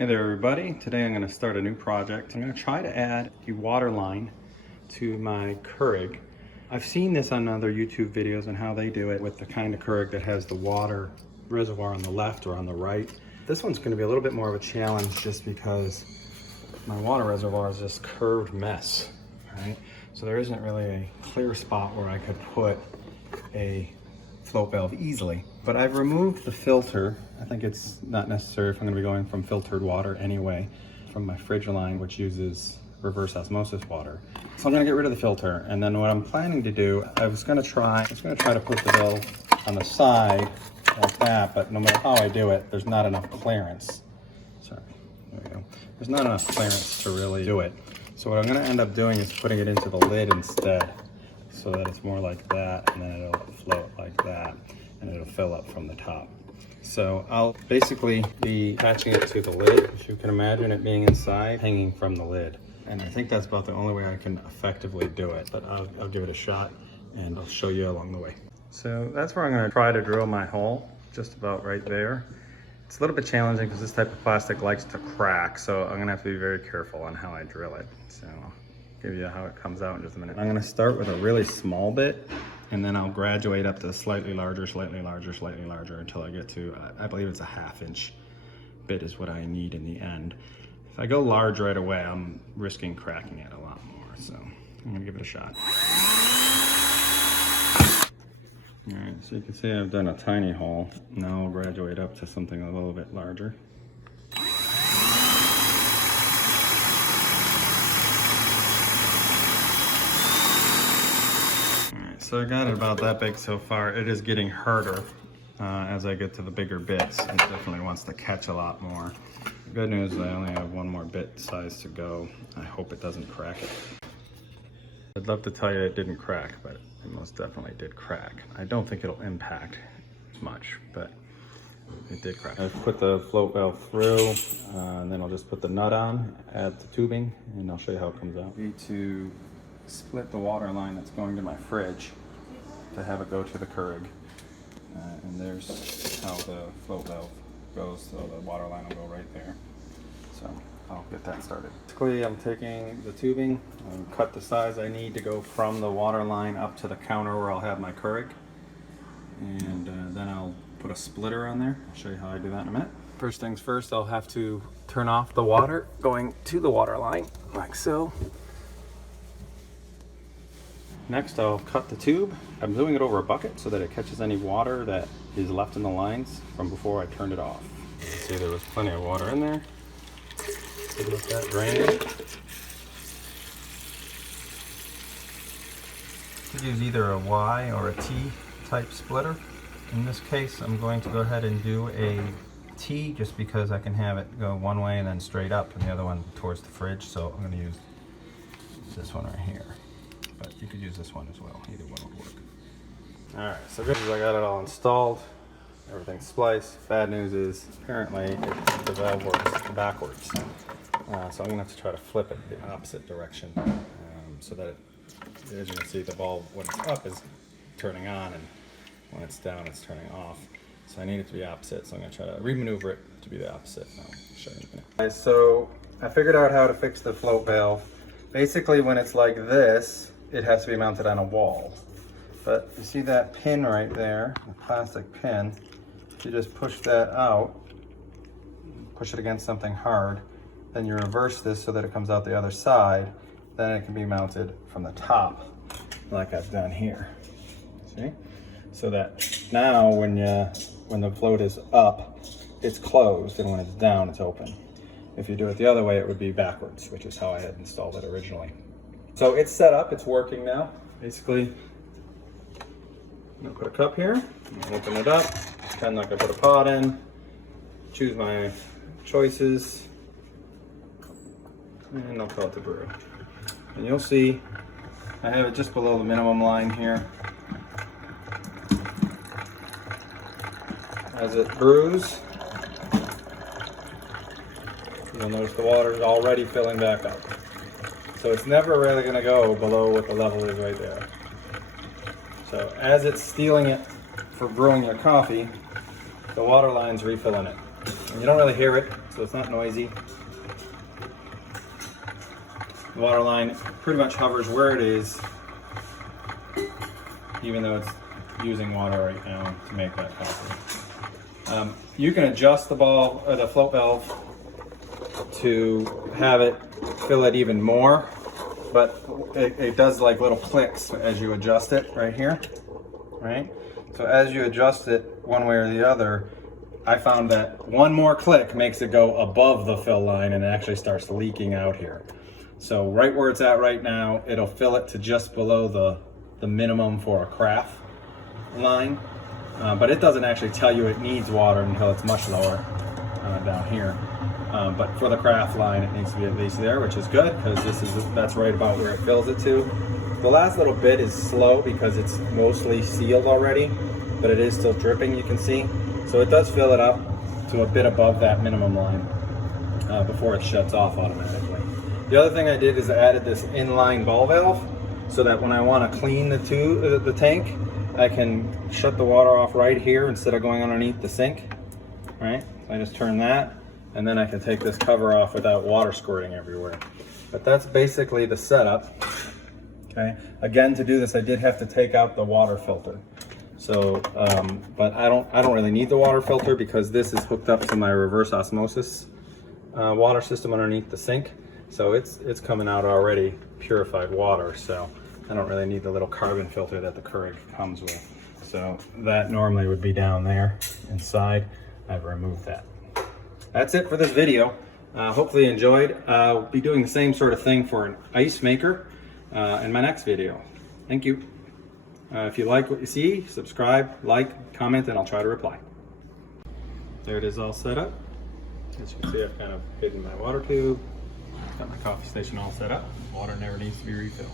Hey there everybody, today I'm going to start a new project. I'm going to try to add a water line to my Keurig. I've seen this on other YouTube videos and how they do it with the kind of Keurig that has the water reservoir on the left or on the right. This one's going to be a little bit more of a challenge just because my water reservoir is this curved mess, right? So there isn't really a clear spot where I could put a float valve easily. But I've removed the filter. I think it's not necessary if I'm going to be going from filtered water anyway from my fridge line, which uses reverse osmosis water. So I'm going to get rid of the filter, and then what I'm planning to do, I was going to try to put the valve on the side like that, but no matter how I do it, there's not enough clearance. Sorry, there we go. There's not enough clearance to really do it. So what I'm going to end up doing is putting it into the lid instead, so that it's more like that, and then it'll float like that, and it'll fill up from the top. So I'll basically be attaching it to the lid, as you can imagine it being inside, hanging from the lid. And I think that's about the only way I can effectively do it, but I'll give it a shot and I'll show you along the way. So that's where I'm going to try to drill my hole, just about right there. It's a little bit challenging because this type of plastic likes to crack, so I'm going to have to be very careful on how I drill it. So I'll give you how it comes out in just a minute. I'm going to start with a really small bit, and then I'll graduate up to slightly larger, slightly larger, slightly larger until I get to, I believe it's a 1/2 inch bit is what I need in the end. If I go large right away, I'm risking cracking it a lot more, so I'm gonna give it a shot. All right, so you can see I've done a tiny hole. Now I'll graduate up to something a little bit larger. So I got it about that big so far. It is getting harder as I get to the bigger bits. It definitely wants to catch a lot more. The good news is I only have one more bit size to go. I hope it doesn't crack it. I'd love to tell you it didn't crack, but it most definitely did crack. I don't think it'll impact much, but it did crack. I've put the float valve through, and then I'll just put the nut on, add the tubing, and I'll show you how it comes out. I need to split the water line that's going to my fridge to have it go to the Keurig. And there's how the float valve goes, so the water line will go right there. So I'll get that started. Basically, I'm taking the tubing and cut the size I need to go from the water line up to the counter where I'll have my Keurig. And then I'll put a splitter on there. I'll show you how I do that in a minute. First things first, I'll have to turn off the water going to the water line, like so. Next, I'll cut the tube. I'm doing it over a bucket so that it catches any water that is left in the lines from before I turned it off. You can see there was plenty of water in there. Take a look at that drain. You could use either a Y or a T type splitter. In this case, I'm going to go ahead and do a T just because I can have it go one way and then straight up and the other one towards the fridge. So I'm going to use this one right here. But you could use this one as well. Either one will work. All right, so good as I got it all installed, everything's spliced. Bad news is apparently the valve works backwards. So I'm gonna have to try to flip it the opposite direction so that as you can see, the bulb when it's up is turning on and when it's down it's turning off. So I need it to be opposite, so I'm gonna try to remaneuver it to be the opposite. I'll show you in a minute. Okay, so I figured out how to fix the float valve. Basically when it's like this, it has to be mounted on a wall. But you see that pin right there, the plastic pin, if you just push that out, push it against something hard, then you reverse this so that it comes out the other side, then it can be mounted from the top, like I've done here. See? So that now when the float is up, it's closed, and when it's down, it's open. If you do it the other way, it would be backwards, which is how I had installed it originally. So it's set up, it's working now. Basically, I'm gonna put a cup here, open it up, kind of like I put a pot in, choose my choices, and I'll call it to brew. And you'll see, I have it just below the minimum line here. As it brews, you'll notice the water is already filling back up. So it's never really going to go below what the level is right there. So as it's stealing it for brewing your coffee, the water line's refilling it. And you don't really hear it. It's so it's not noisy. The water line pretty much hovers where it is, even though it's using water right now to make that coffee. You can adjust the ball or the float valve to have it fill it even more, but it does like little clicks as you adjust it right here, right? So as you adjust it one way or the other, I found that one more click makes it go above the fill line and it actually starts leaking out here. So right where it's at right now, it'll fill it to just below the minimum for a craft line, but it doesn't actually tell you it needs water until it's much lower down here. But for the craft line, it needs to be at least there, which is good because that's right about where it fills it to. The last little bit is slow because it's mostly sealed already, but it is still dripping, you can see. So it does fill it up to a bit above that minimum line before it shuts off automatically. The other thing I did is I added this inline ball valve so that when I want to clean the tank, I can shut the water off right here instead of going underneath the sink, right? So I just turn that, and then I can take this cover off without water squirting everywhere. But that's basically the setup, okay? Again, to do this, I did have to take out the water filter. So, but I don't really need the water filter because this is hooked up to my reverse osmosis water system underneath the sink. So it's coming out already purified water. So I don't really need the little carbon filter that the Keurig comes with. So that normally would be down there inside. I've removed that. That's it for this video. Hopefully you enjoyed. I'll be doing the same sort of thing for an ice maker in my next video. Thank you. If you like what you see, subscribe, like, comment, and I'll try to reply. There it is all set up. As you can see, I've kind of hidden my water tube. Got my coffee station all set up. Water never needs to be refilled.